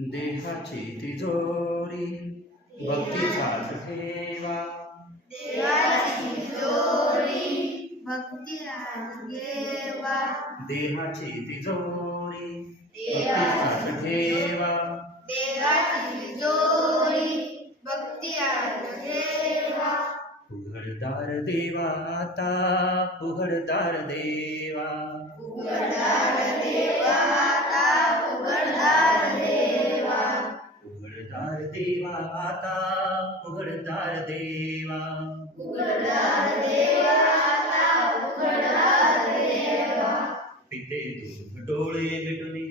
देहाची तिजोरी भक्तीचाच ठेवा. देवाची तिजोरी भक्तीचाच ठेवा. देहाची तिजोरी भक्तीचाच ठेवा. देवाची तिजोरी भक्तीचाच ठेवा. उघडदार देवा आता उघडदार देवा. उघडदार देवा आता उघडदार देवा. उघडदार देवा आता उघडदार देवा. उघडदार देवा आता उघडदार देवा. पिते दूध डोळे मिटुनी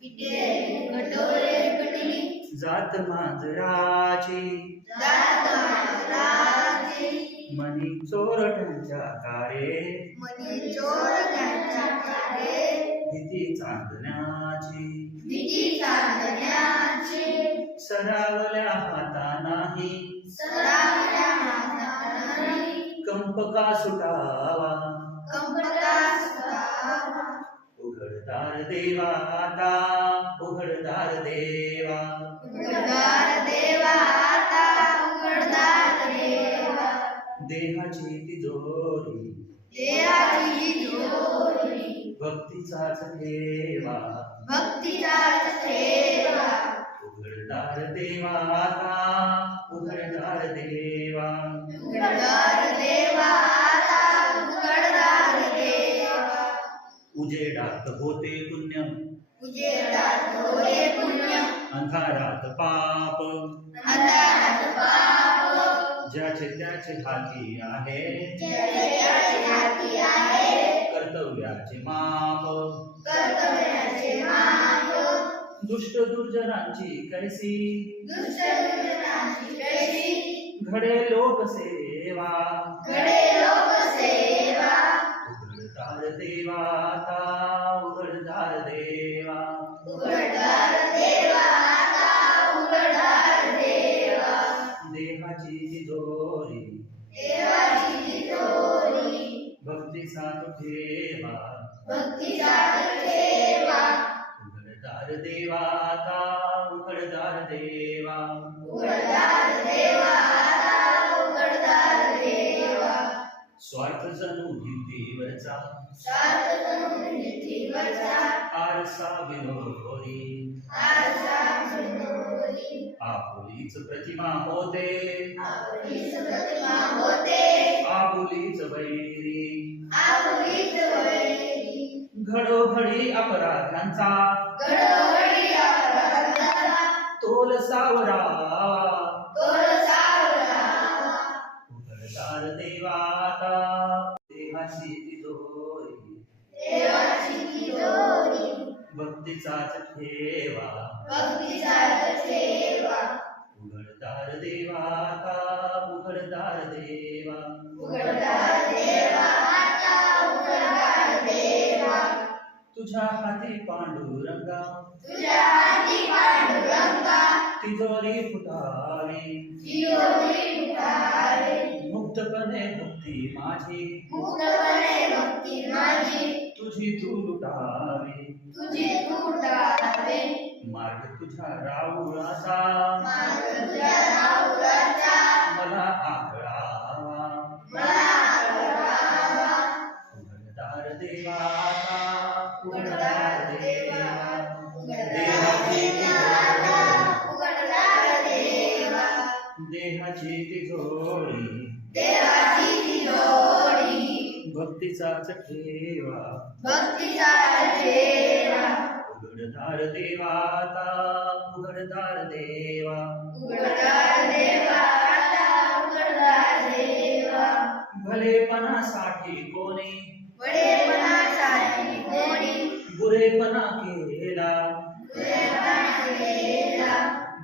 पिते डोळे मिटुनी जात मांजराची. जात मांजराची. मनी चोरट्यांच्या कारे मनी चोरट्यांच्या कारे. भीती चांदण्याची भीती चांदण्याची. सरावल्या हाता नाही सरावल्या हातांनी कंप का सुटावा. कंपका सुटावा. उघडदार देवा आता उघडदार देवा. उघडदार देवा आता उघडदार देवा. देहाची तिजोरी देवाची तिजोरी भक्तीचाच ठेवा. भक्तीचाच ठेवा. उघडदार देवा आता उघडदार देवा. उघडदार देवा आता उघडदार देवा. उजेडात होते पुण्य उजेडात होते पुण्य. अंधारात पाप. अंधारात पाप. ज्याचे त्याचे हाती आहे ज्याचे त्याचे हाती आहे कर्तव्याचे माप. कर्तव्याचे माप. दुष्ट दुर्जनांची कैसी दुष्ट दुर्जनाची कशी घडे लोकसेवा. घडे लोकसेवा. उघडदार देवा आता उघडदार देवा. उघडदार देवा आता उघडदार देवा. देहाची तिजोरी देवाची तिजोरी भक्तीचाच ठेवा. भक्तीचाच ठेवा. उघडदार देवा आता उघडदार देवा. उघडदार देवा आता उघडदार देवा. स्वार्थ जणू भिंतीवरचा सात नीतीवरचा आरसा विनोरी. आरसा विनोरी. आपुलीच प्रतिमा होते आपुलीच प्रतिमा होते. आपुलीच वैरी. आपुलीच वैरी. घडोघडी अपराध्यांचा घडोघडी अपराधाचा तोल सावरावा. तोल सावरावा. उघडदार देवा आता देहाची तिजोरी देवाची तिजोरी भक्तीचाच ठेवा. भक्तीचाच ठेवा. उघडदार देवा आता उघडदार देवा. उघडदार देवा आता उघडदार देवा. तुझ्या हाती पांडुरंगा तुझ्या हाती पांडुरंगा तिजोरी फुटावी. तिजोरी उठावी. मुक्तपणे भक्ती माझी मुक्तपणे भक्ती माझी तुझी तू लुटावी. तुझी उठावी. मार्ग तुझ्या राऊळाचा मार्ग तुझ्या राहुराचा मला आकळावा. मला आढळावा. उघडदार देवा आता उघडदार देवा. देवाची तिजोरी उघडदार देवा. देहाची तिजोरी देवाची तिजोरी भक्तीचाच ठेवा. भक्तीचाच ठेवा. उघडदार देवा आता उघडदार देवा. उघडदार देवा आता उघडदार देवा. भलेपणासाठी कोणी बडेपणासाठी कोणी बुरेपणा केला. बुरेपणा केला.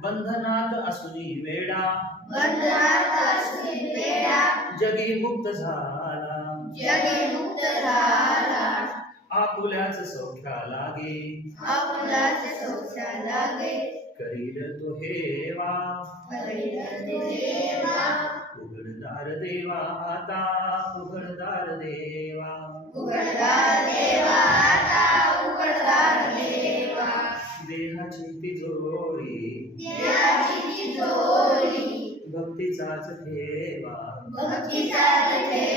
बंधनात असुनी वेडा बंधनात असुनी वेडा. जगी मुक्त झाला. जगी मुक्त झाला. आपुल्याच सौख्या लागे आपलाच सौख्या लागे. करील तो हेवा. करील तो देवा. उघडदार देवा आता उघडदार देवा. उघडदार देवा आता उघडदार देवा. देहाची तिजोरी तिजोरी देवाची तिजोरी भक्तीचाच ठेवा भक्तीचाच ठेवा